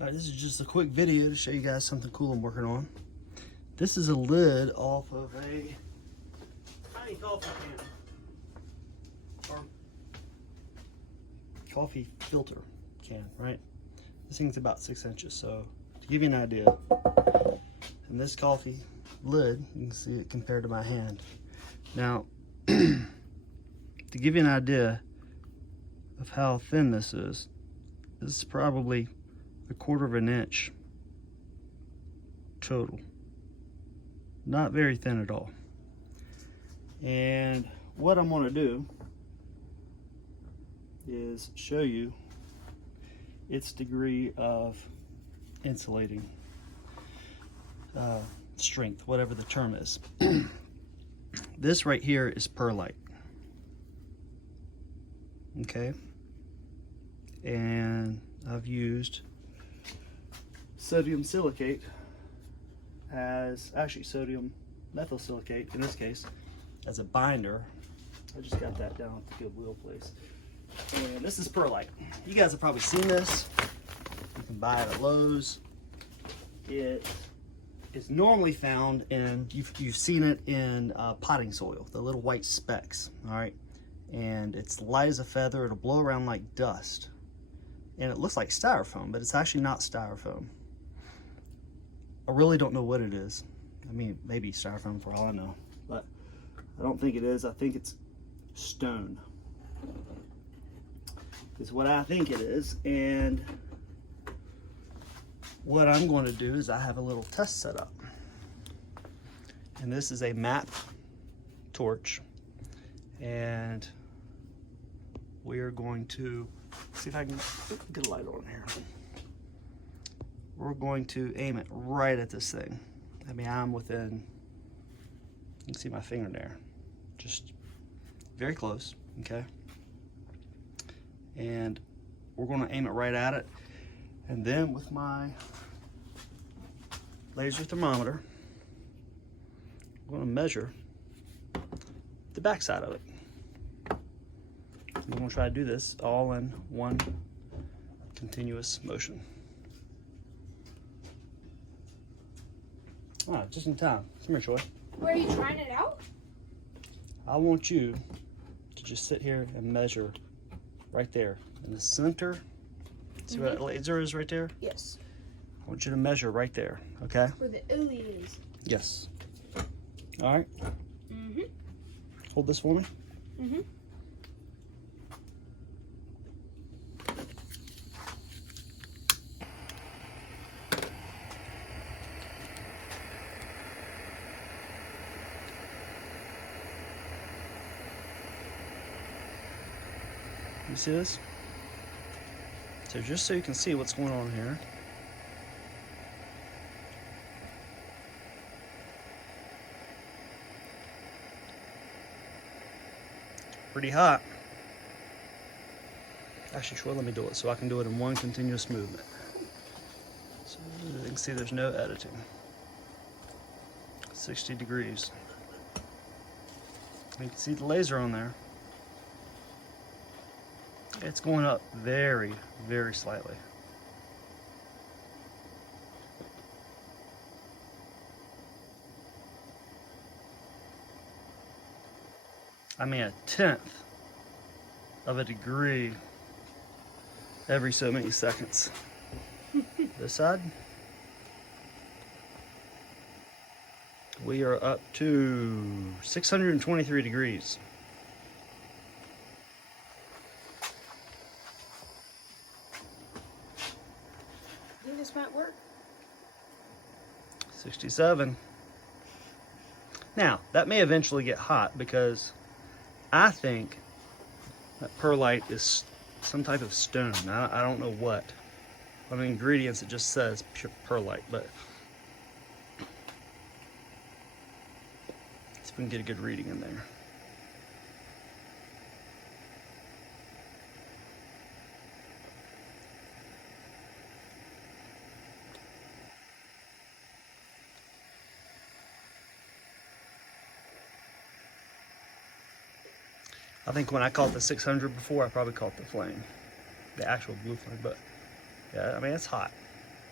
Alright, this is just a quick video to show you guys something cool I'm working on. This is a lid off of a tiny coffee can. Or coffee filter can, right? This thing's about 6 inches, so to give you an idea, and this coffee lid, you can see it compared to my hand. Now, to give you an idea of how thin this is probably 1/4 of an inch total. Not very thin at all. And what I'm going to do is show you its degree of insulating strength, whatever the term is. This right here is perlite. Okay, and I've used sodium silicate as, actually sodium methyl silicate in this case, as a binder. I just got that down at the Goodwill place. And this is perlite. You guys have probably seen this. You can buy it at Lowe's. It is normally found in, you've seen it in potting soil, the little white specks, all right? And it's light as a feather. It'll blow around like dust. And it looks like styrofoam, but it's actually not styrofoam. I really don't know what it is. I mean, maybe styrofoam for all I know, but I don't think it is. I think it's stone. Is what I think it is. And what I'm going to do is I have a little test set up. And this is a map torch. And we are going to see if I can get a light on here. We're going to aim it right at this thing. I mean, I'm within, you can see my finger there, just very close, okay? And we're going to aim it right at it. And then with my laser thermometer, I'm going to measure the backside of it. I'm going to try to do this all in one continuous motion. Ah, just in time. Come here, Troy. Where are you trying it out? I want you to just sit here and measure right there in the center. See where that laser is right there? Yes. I want you to measure right there, okay? Where the ooey is. Yes. All right. Hold this for me. You see this? So just so you can see what's going on here. Pretty hot. Actually, Troy, let me do it so I can do it in one continuous movement. So you can see there's no editing. 60 degrees. You can see the laser on there. It's going up very, very slightly. I mean, 1/10 of a degree every so many seconds. This side, we are up to 623 degrees. This might work. 67. Now, that may eventually get hot because I think that perlite is some type of stone. I don't know what. On the ingredients, it just says pure perlite, but let's see if we can get a good reading in there. I think when I caught the 600 before, I probably caught the flame, the actual blue flame, but yeah, I mean, it's hot.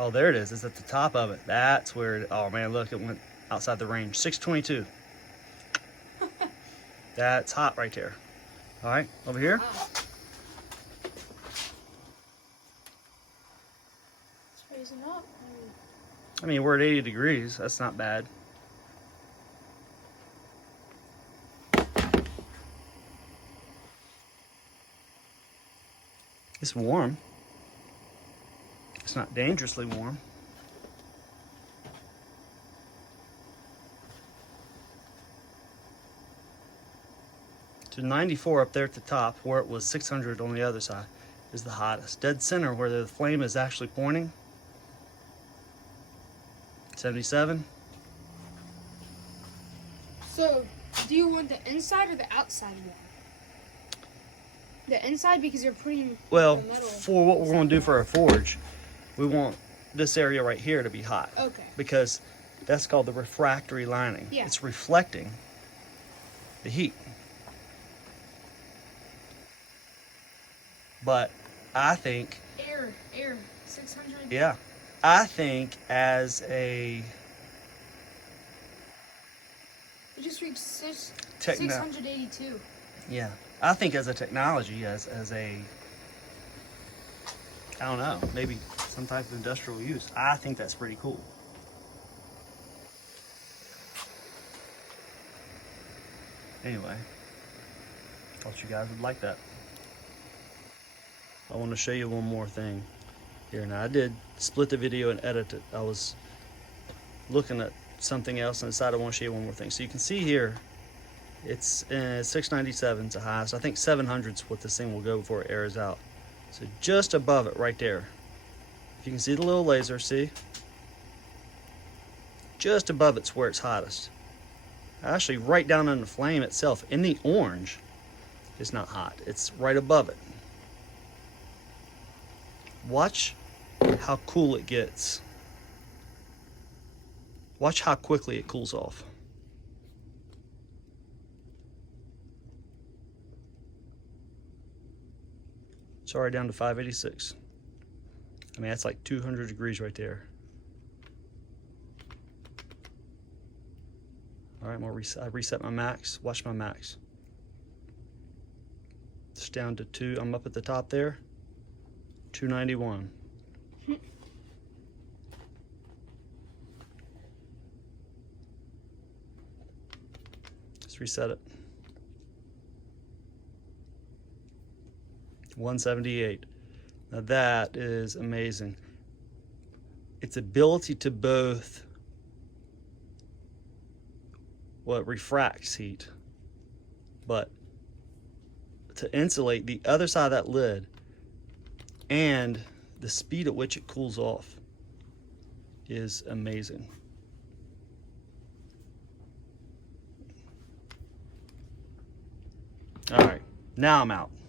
Oh, there it is. It's at the top of it. That's where it, oh man, look, it went outside the range. 622. That's hot right there. All right, over here. Wow. It's raising up. I mean, we're at 80 degrees. That's not bad. It's warm. It's not dangerously warm. To 94 up there at the top, where it was 600 on the other side, is the hottest. Dead center, where the flame is actually pointing, 77. So, do you want the inside or the outside one? The inside, because you're putting Well, the metal. for what we're going to do for our forge, we want this area right here to be hot. Okay. Because that's called the refractory lining. Yeah. It's reflecting the heat. But I think, Air, 600. yeah, I think as a We just reached 682. yeah, I think as a technology, as a, I don't know, maybe some type of industrial use, I think that's pretty cool. Anyway, thought you guys would like that. I want to show you one more thing here. Now, I did split the video and edit it. I was looking at something else and decided I want to show you one more thing. So you can see here, it's 697 is the highest. I think 700 is what this thing will go before it airs out. So just above it right there. If you can see the little laser, see? Just above it's where it's hottest. Actually, right down in the flame itself, in the orange, it's not hot. It's right above it. Watch how cool it gets. Watch how quickly it cools off. It's already down to 586. I mean, that's like 200 degrees right there. All right, I reset my max. Watch my max. It's down to 2. I'm up at the top there. 291. Let's reset it. 178. Now that is amazing. Its ability to both, well, it refracts heat, but to insulate the other side of that lid, and the speed at which it cools off is amazing. All right, now I'm out.